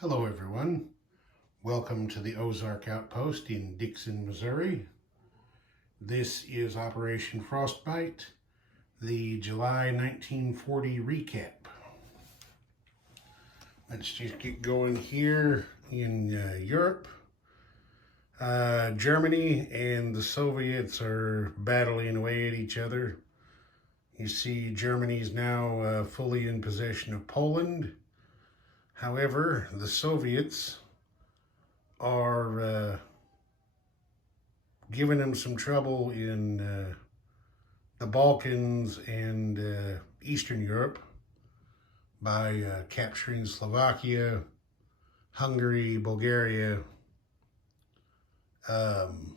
Hello everyone, welcome to the Ozark Outpost in Dixon, Missouri. This is Operation Frostbite, the July 1940 recap. Let's just get going here in Europe. Germany and the Soviets are battling away at each other. You see Germany's now fully in possession of Poland. However, the Soviets are giving them some trouble in the Balkans and Eastern Europe by capturing Slovakia, Hungary, Bulgaria. And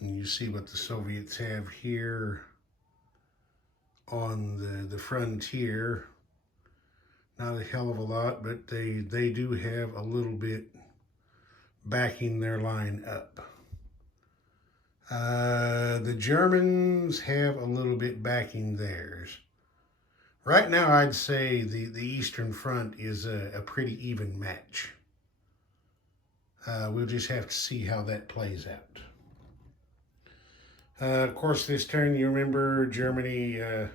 you see what the Soviets have here on the frontier. Not a hell of a lot, but they do have a little bit backing their line up. The Germans have a little bit backing theirs. Right now, I'd say the Eastern Front is a pretty even match. We'll just have to see how that plays out. Of course, this turn, you remember Germany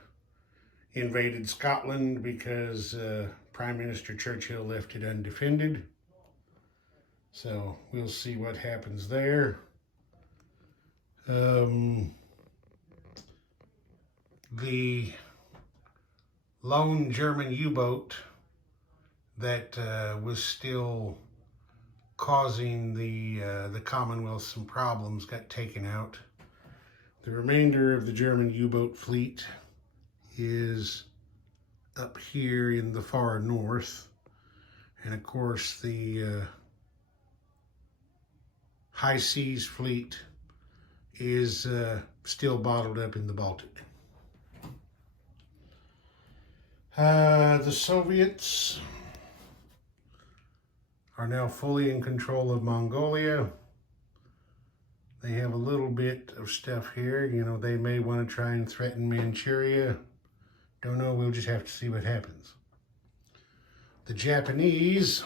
invaded Scotland because Prime Minister Churchill left it undefended. So we'll see what happens there. The lone German U-boat that was still causing the Commonwealth some problems got taken out. The remainder of the German U-boat fleet is up here in the far north, and of course the high seas fleet is still bottled up in the Baltic. The Soviets are now fully in control of Mongolia. They have a little bit of stuff here. You know, they may want to try and threaten Manchuria. Don't know, we'll just have to see what happens. The Japanese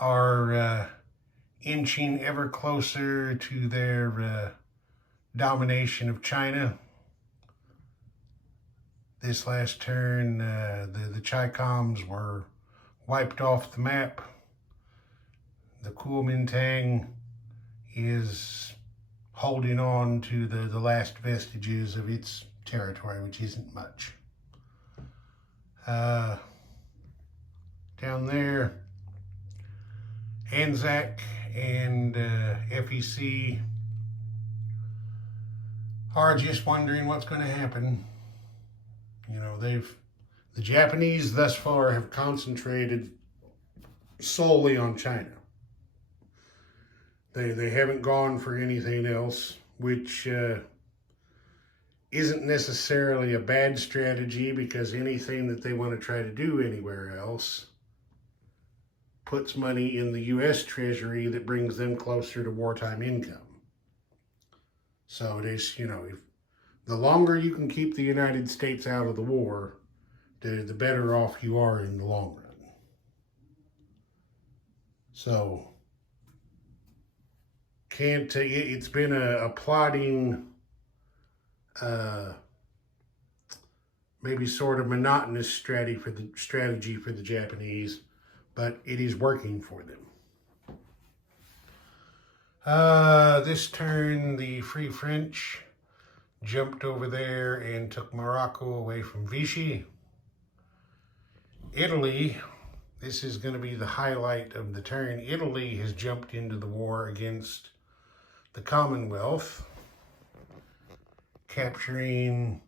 are inching ever closer to their domination of China. This last turn, the Chi-Coms were wiped off the map. The Kuomintang is holding on to the last vestiges of its territory, which isn't much. Down there, Anzac and FEC are just wondering what's going to happen. You know, the Japanese thus far have concentrated solely on China. They haven't gone for anything else, which isn't necessarily a bad strategy, because anything that they want to try to do anywhere else puts money in the U.S. Treasury that brings them closer to wartime income. So it is, you know, if the longer you can keep the United States out of the war, the better off you are in the long run. So it's been a plotting, maybe sort of monotonous strategy for the Japanese, but it is working for them. This turn, the Free French jumped over there and took Morocco away from Vichy. Italy, this is going to be the highlight of the turn. Italy has jumped into the war against the Commonwealth, capturing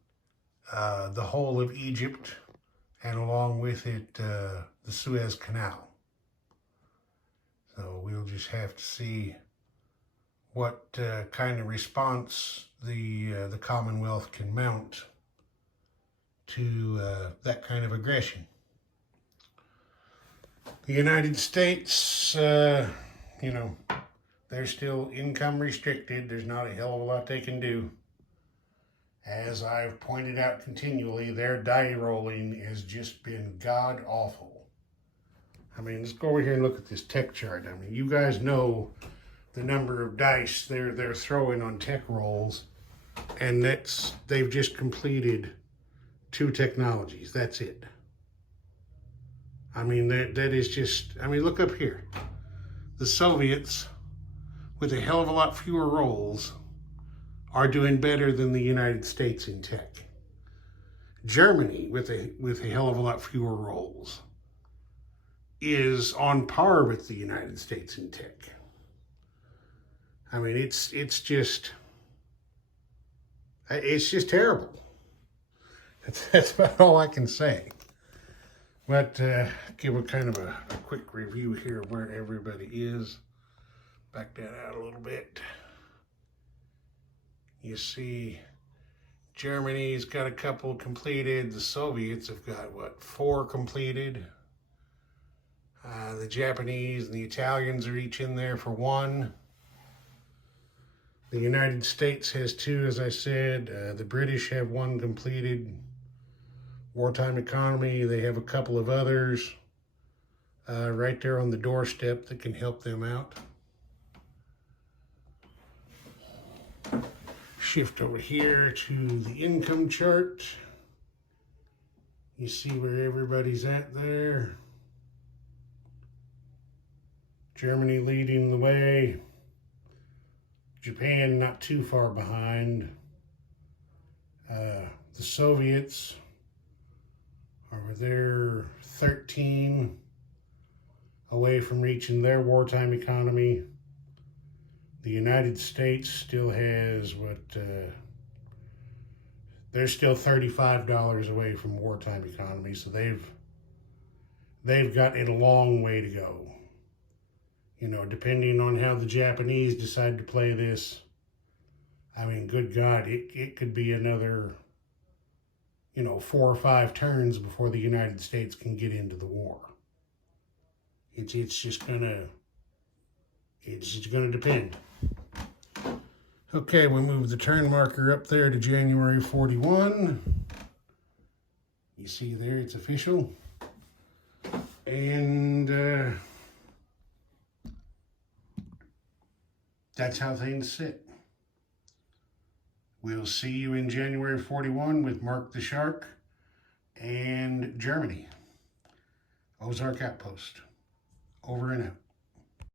the whole of Egypt, and along with it, the Suez Canal. So we'll just have to see what kind of response the Commonwealth can mount to that kind of aggression. The United States, you know, they're still income restricted. There's not a hell of a lot they can do. As I've pointed out continually, their die rolling has just been god awful. I mean, let's go over here and look at this tech chart. I mean, you guys know the number of dice they're throwing on tech rolls, and they've just completed 2 technologies. That's it. I mean, that is just, I mean, look up here. The Soviets, with a hell of a lot fewer rolls, are doing better than the United States in tech. Germany, with a hell of a lot fewer rolls, is on par with the United States in tech. I mean, it's just terrible. That's about all I can say. But give a kind of a quick review here of where everybody is. Back that out a little bit. You see Germany's got a couple completed. The Soviets have got, what, 4 completed. The Japanese and the Italians are each in there for 1. The United States has 2, as I said. The British have 1 completed. Wartime Economy, they have a couple of others right there on the doorstep that can help them out. Shift over here to the income chart. You see where everybody's at there. Germany leading the way. Japan not too far behind. The Soviets are there 13 away from reaching their wartime economy. The United States still has they're still $35 away from wartime economy, so they've got a long way to go. You know, depending on how the Japanese decide to play this, I mean, good God, it could be another, 4 or 5 turns before the United States can get into the war. It's just gonna depend. Okay, we'll move the turn marker up there to January 41. You see there, it's official. And that's how things sit. We'll see you in January 41 with Mark the Shark and Germany. Ozark Outpost. Over and out.